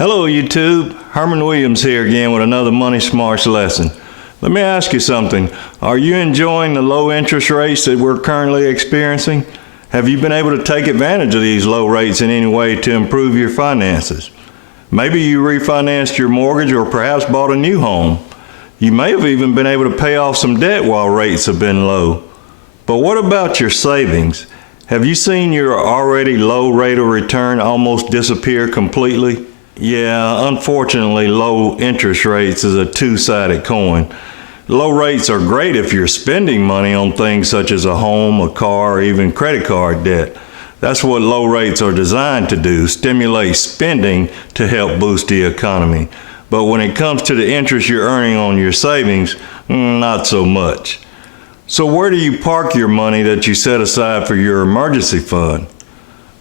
Hello YouTube, Herman Williams here again with another Money Smarts lesson. Let me ask you something. Are you enjoying the low interest rates that we're currently experiencing? Have you been able to take advantage of these low rates in any way to improve your finances? Maybe you refinanced your mortgage or perhaps bought a new home. You may have even been able to pay off some debt while rates have been low. But what about your savings? Have you seen your already low rate of return almost disappear completely? Yeah, unfortunately, low interest rates is a two-sided coin. Low rates are great if you're spending money on things such as a home, a car, or even credit card debt. That's what low rates are designed to do, stimulate spending to help boost the economy. But when it comes to the interest you're earning on your savings, not so much. So where do you park your money that you set aside for your emergency fund?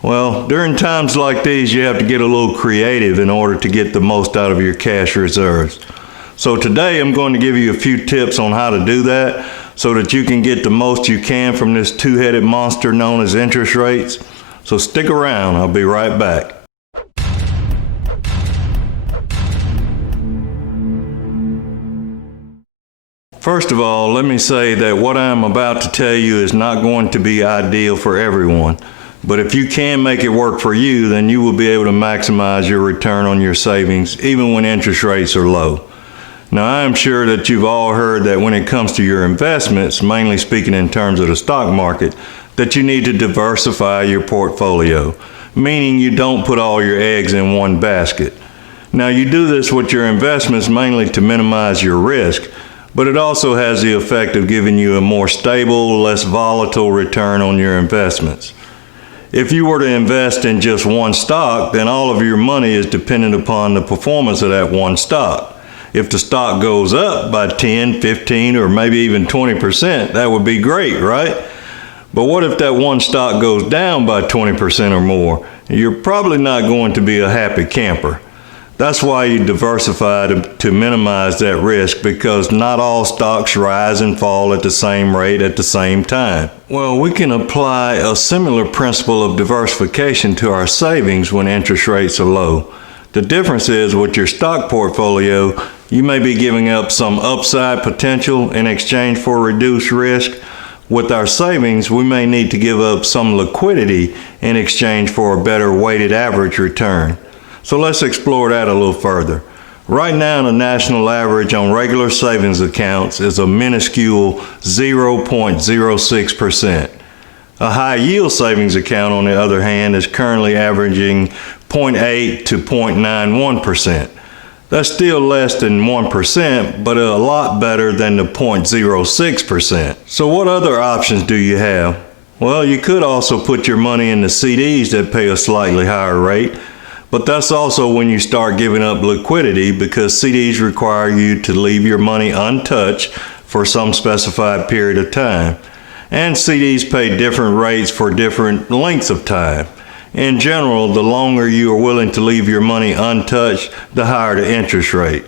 Well, during times like these, you have to get a little creative in order to get the most out of your cash reserves. So today I'm going to give you a few tips on how to do that so that you can get the most you can from this two-headed monster known as interest rates. So stick around, I'll be right back. First of all, let me say that what I'm about to tell you is not going to be ideal for everyone. But if you can make it work for you, then you will be able to maximize your return on your savings, even when interest rates are low. Now, I am sure that you've all heard that when it comes to your investments, mainly speaking in terms of the stock market, that you need to diversify your portfolio, meaning you don't put all your eggs in one basket. Now, you do this with your investments mainly to minimize your risk, but it also has the effect of giving you a more stable, less volatile return on your investments. If you were to invest in just one stock, then all of your money is dependent upon the performance of that one stock. If the stock goes up by 10, 15, or maybe even 20%, that would be great, right? But what if that one stock goes down by 20% or more? You're probably not going to be a happy camper. That's why you diversify to minimize that risk, because not all stocks rise and fall at the same rate at the same time. Well, we can apply a similar principle of diversification to our savings when interest rates are low. The difference is with your stock portfolio, you may be giving up some upside potential in exchange for reduced risk. With our savings, we may need to give up some liquidity in exchange for a better weighted average return. So let's explore that a little further. Right now, the national average on regular savings accounts is a minuscule 0.06%. A high yield savings account, on the other hand, is currently averaging 0.8 to 0.91%. That's still less than 1%, but a lot better than the 0.06%. So what other options do you have? Well, you could also put your money in the CDs that pay a slightly higher rate. But that's also when you start giving up liquidity, because CDs require you to leave your money untouched for some specified period of time. And CDs pay different rates for different lengths of time. In general, the longer you are willing to leave your money untouched, the higher the interest rate.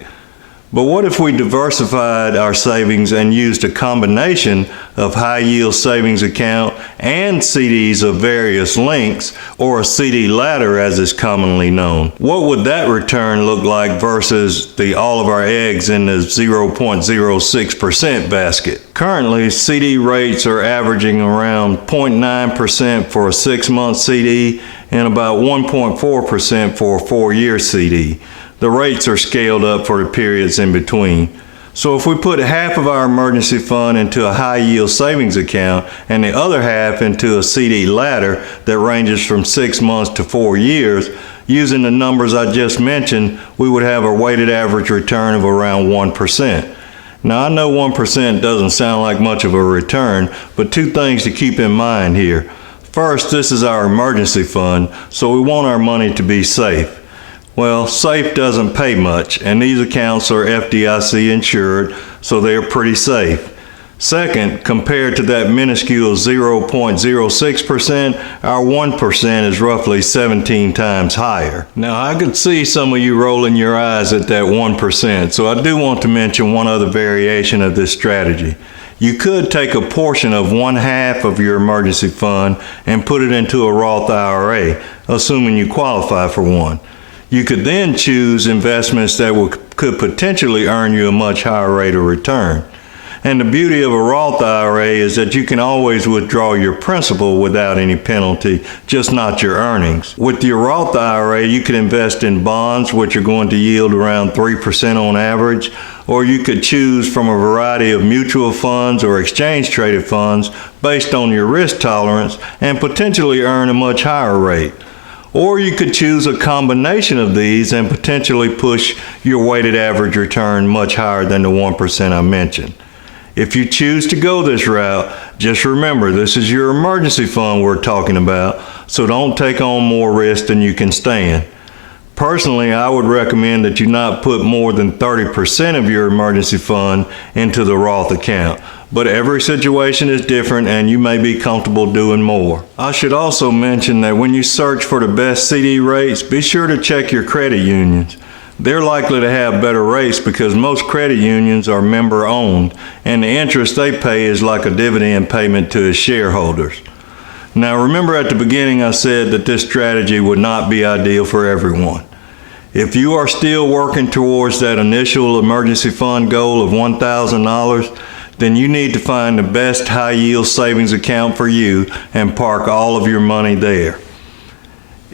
But what if we diversified our savings and used a combination of high yield savings account and CDs of various lengths, or a CD ladder as is commonly known? What would that return look like versus all of our eggs in the 0.06% basket? Currently, CD rates are averaging around 0.9% for a 6-month CD and about 1.4% for a 4-year CD. The rates are scaled up for the periods in between. So if we put half of our emergency fund into a high yield savings account and the other half into a CD ladder that ranges from 6 months to 4 years, using the numbers I just mentioned, we would have a weighted average return of around 1%. Now, I know 1% doesn't sound like much of a return, but two things to keep in mind here. First, this is our emergency fund, so we want our money to be safe. Well, safe doesn't pay much, and these accounts are FDIC insured, so they are pretty safe. Second, compared to that minuscule 0.06%, our 1% is roughly 17 times higher. Now, I could see some of you rolling your eyes at that 1%, so I do want to mention one other variation of this strategy. You could take a portion of 1/2 of your emergency fund and put it into a Roth IRA, assuming you qualify for one. You could then choose investments that could potentially earn you a much higher rate of return. And the beauty of a Roth IRA is that you can always withdraw your principal without any penalty, just not your earnings. With your Roth IRA, you can invest in bonds, which are going to yield around 3% on average, or you could choose from a variety of mutual funds or exchange-traded funds based on your risk tolerance and potentially earn a much higher rate. Or you could choose a combination of these and potentially push your weighted average return much higher than the 1% I mentioned. If you choose to go this route, just remember this is your emergency fund we're talking about, so don't take on more risk than you can stand. Personally, I would recommend that you not put more than 30% of your emergency fund into the Roth account, but every situation is different and you may be comfortable doing more. I should also mention that when you search for the best CD rates, be sure to check your credit unions. They're likely to have better rates because most credit unions are member-owned, and the interest they pay is like a dividend payment to its shareholders. Now, remember at the beginning I said that this strategy would not be ideal for everyone. If you are still working towards that initial emergency fund goal of $1,000, then you need to find the best high-yield savings account for you and park all of your money there.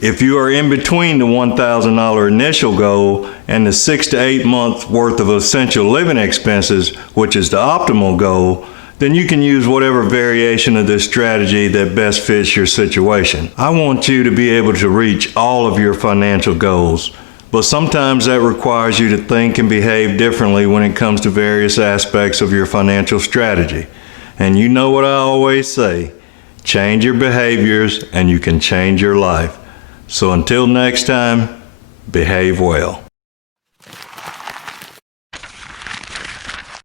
If you are in between the $1,000 initial goal and the 6 to 8 months worth of essential living expenses, which is the optimal goal, then you can use whatever variation of this strategy that best fits your situation. I want you to be able to reach all of your financial goals, but sometimes that requires you to think and behave differently when it comes to various aspects of your financial strategy. And you know what I always say, change your behaviors and you can change your life. So until next time, behave well.